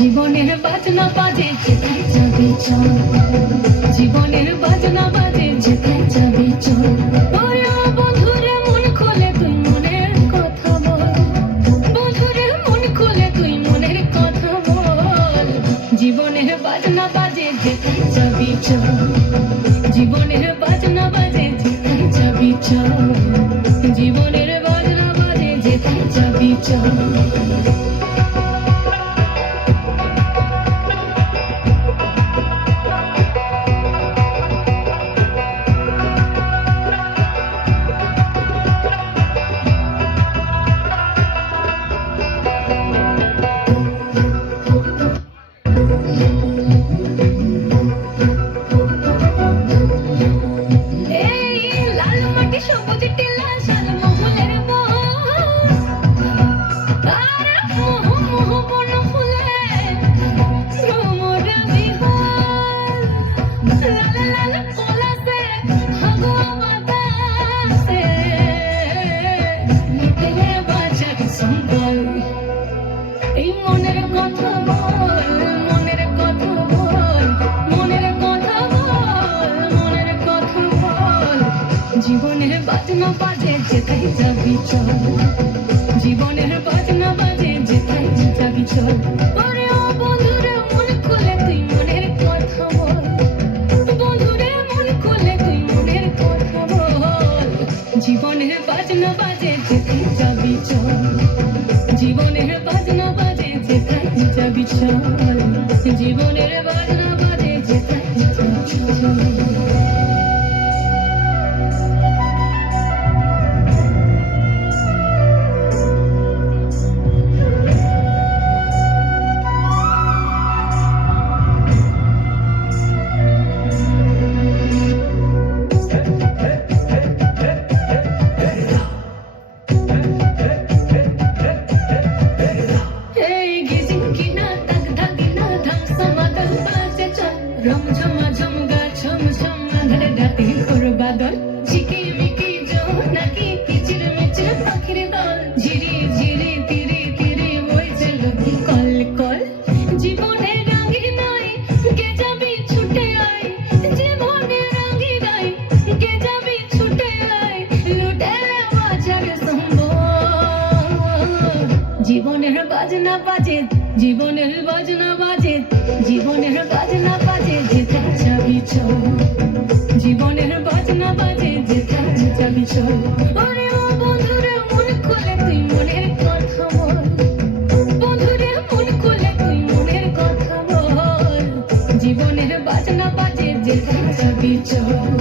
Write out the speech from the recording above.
জীবনের বাজনা বাজে যেথায় যাবি চল, জীবনের বাজনা বাজে যেথায় যাবি চল। বন্ধুরে মন খোলে তুই মনের কথা বল, বন্ধুরে মন খোলে তুই মনের কথা বল। জীবনের বাজনা বাজে যেথায় যাবি চল, জীবনের বাজনা বাজে যেথায় যাবি চল, জীবনের বাজনা বাজে যেথায় যাবি চল। জীবনের বাজনা বাজে যেথায় যাবি চল, জীবনের বাজনা বাজে যেথায় যাবি চল। ওরে ও বন্ধুরে মন খুলে তুই মনের কথা বল, বন্ধুরে মন খুলে তুই মনের কথা বল। জীবনের বাজনা বাজে যেথায় যাবি চল, জীবনের বাজনা বাজে যেথায় যাবি চল, জীবনের বাজনা বাজে যেথায় যাবি চল। রম ঝমা ঝমগা ছম ছম আধারে রাতে ঘোর বাদল, ঝিকিমিকি জোনাকি কিচির মিচির পাখির দল, ঝিরি ঝিরি তিরি তিরি বইছে লক্ষ্মী কল কল। জীবনে রাঙি নাই কে যাবি ছুটে আয়, জীবনে রাঙি নাই কে যাবি ছুটে আয়, লুটে বাজার সম্বল। জীবনের বাজনা বাজে, জীবনের বাজনা বাজে, জীবনের বাজনা বাজে যেথায় যাবি চল, জীবনের বাজনা বাজে যেথায় যাবি চল। ওরে ও বন্ধুরে মন খুলে তুই মনের কথা বল, বন্ধুরে মন খুলে তুই মনের কথা বল। জীবনের বাজনা বাজে যেথায় যাবি চল।